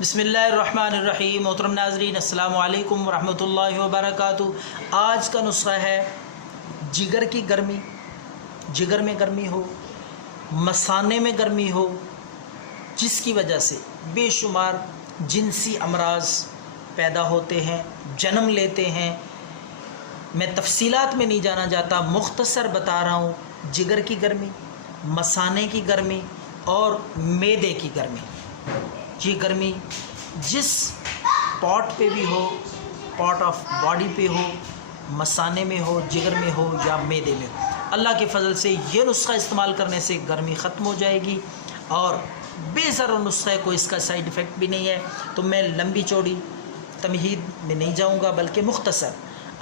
बिस्मिल्लाहिर्रहमानिर्रहीम। मोहतरम नाज़रीन, अस्सलामु अलैकुम वरहमतुल्लाहि वबरकातुहू। आज का नुस्खा है जिगर की गर्मी। जिगर में गर्मी हो, मसाने में गर्मी हो, जिसकी वजह से बेशुमार जिनसी अमराज पैदा होते हैं, जन्म लेते हैं। मैं तफसीलात में नहीं जाना चाहता, मुख्तसर बता रहा हूँ। जिगर की गर्मी, मसाने की गर्मी और मैदे की गर्मी। ये गर्मी जिस पॉट पे भी हो, पॉट ऑफ बॉडी पे हो, मसाने में हो, जिगर में हो या मैदे में हो, अल्लाह के फजल से ये नुस्खा इस्तेमाल करने से गर्मी ख़त्म हो जाएगी। और बेज़र नुस्खा है, कोई इसका साइड इफ़ेक्ट भी नहीं है। तो मैं लंबी चौड़ी तमहीद में नहीं जाऊँगा, बल्कि मुख्तसर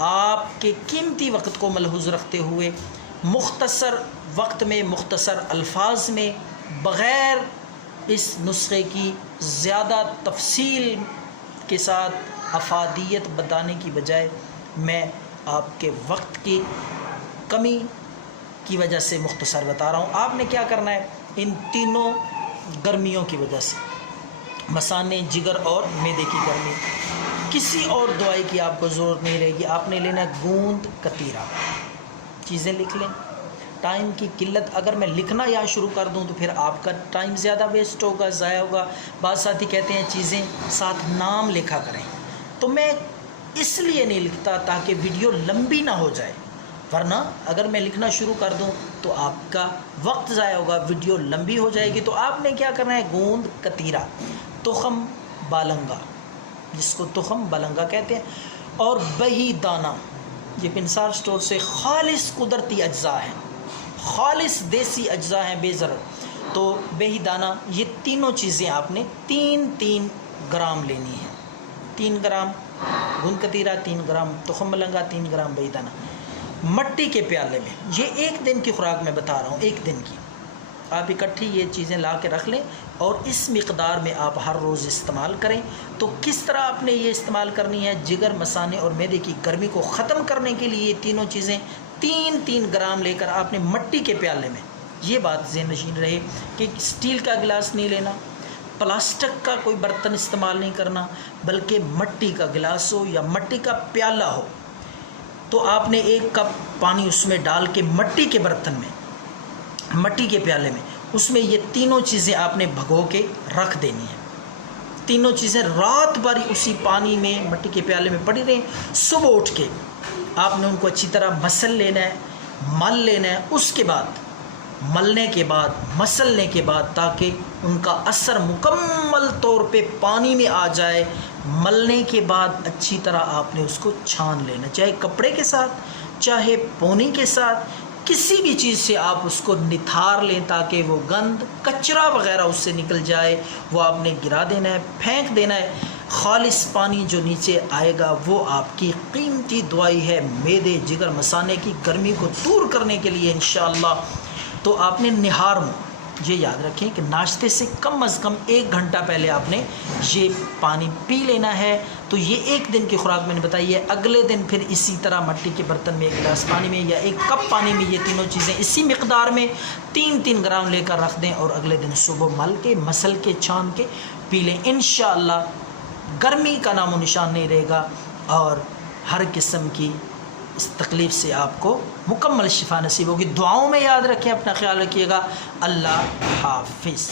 आपके कीमती वक्त को मलहूज़ रखते हुए मुख्तसर वक्त में, मुख्तसर अल्फाज में, बग़ैर इस नुस्खे की ज़्यादा तफसील के साथ अफादियत बताने की बजाय मैं आपके वक्त की कमी की वजह से मुख्तसर बता रहा हूँ। आपने क्या करना है, इन तीनों गर्मियों की वजह से, मसाने, जिगर और मैदे की गर्मी, किसी और दवाई की आपको ज़रूरत नहीं रहेगी। आपने लेना है गूंद कतीरा। चीज़ें लिख लें। टाइम की किल्लत, अगर मैं लिखना यहाँ शुरू कर दूँ तो फिर आपका टाइम ज़्यादा वेस्ट होगा, ज़ाया होगा। बाद साथी कहते हैं चीज़ें साथ नाम लिखा करें, तो मैं इसलिए नहीं लिखता ताकि वीडियो लंबी ना हो जाए, वरना अगर मैं लिखना शुरू कर दूँ तो आपका वक्त ज़ाया होगा, वीडियो लंबी हो जाएगी। तो आपने क्या करना है, गूंद कतीरा, तुखम बालंगा, जिसको तुखम बालंगा कहते हैं, और बही दाना। ये पिंसार स्टोर से खालिस कुदरती अज्जा है, खालिस देसी अज्जा हैं बेज़र। तो बेही दाना, ये तीनों चीज़ें आपने 3-3 ग्राम लेनी है। 3 ग्राम गूंद कतीरा, 3 ग्राम तुखम मलंगा, 3 ग्राम बेही दाना, मट्टी के प्याले में। ये एक दिन की खुराक मैं बता रहा हूँ, एक दिन की। आप इकट्ठी ये चीज़ें ला के रख लें और इस मिक़दार में आप हर रोज़ इस्तेमाल करें। तो किस तरह आपने ये इस्तेमाल करनी है, जिगर, मसाने और मैदे की गर्मी को ख़त्म करने के लिए ये तीनों चीज़ें 3-3 ग्राम लेकर आपने मट्टी के प्याले में, ये बात ज़हन नशीन रहे कि स्टील का गिलास नहीं लेना, प्लास्टिक का कोई बर्तन इस्तेमाल नहीं करना, बल्कि मट्टी का गिलास हो या मट्टी का प्याला हो। तो आपने 1 कप पानी उसमें डाल के मट्टी के बर्तन में, मट्टी के प्याले में, उसमें ये तीनों चीज़ें आपने भगो के रख देनी है। तीनों चीज़ें रात भर उसी पानी में, मट्टी के प्याले में पड़ी रहें। सुबह उठ के आपने उनको अच्छी तरह मसल लेना है, मल लेना है। उसके बाद, मलने के बाद, मसलने के बाद, ताकि उनका असर मुकम्मल तौर पे पानी में आ जाए। मलने के बाद अच्छी तरह आपने उसको छान लेना, चाहे कपड़े के साथ, चाहे पोनी के साथ, किसी भी चीज़ से आप उसको निथार लें ताकि वो गंद, कचरा वग़ैरह उससे निकल जाए। वो आपने गिरा देना है, फेंक देना है। खालिस पानी जो नीचे आएगा वो आपकी कीमती दवाई है मैदे, जिगर, मसाने की गर्मी को दूर करने के लिए इंशाअल्लाह। तो आपने निहार में ये याद रखें कि नाश्ते से कम अज़ कम 1 घंटा पहले आपने ये पानी पी लेना है। तो ये एक दिन की खुराक मैंने बताई है। अगले दिन फिर इसी तरह मट्टी के बर्तन में 1 गिलास पानी में या 1 कप पानी में ये तीनों चीज़ें इसी मिक़दार में 3-3 ग्राम लेकर रख दें और अगले दिन सुबह मल के, मसल के, छान के पी लें। इंशाअल्लाह गर्मी का नामो निशान नहीं रहेगा और हर किस्म की इस तकलीफ़ से आपको मुकम्मल शिफा नसीब होगी। दुआओं में याद रखें, अपना ख्याल रखिएगा। अल्लाह हाफ़िज़।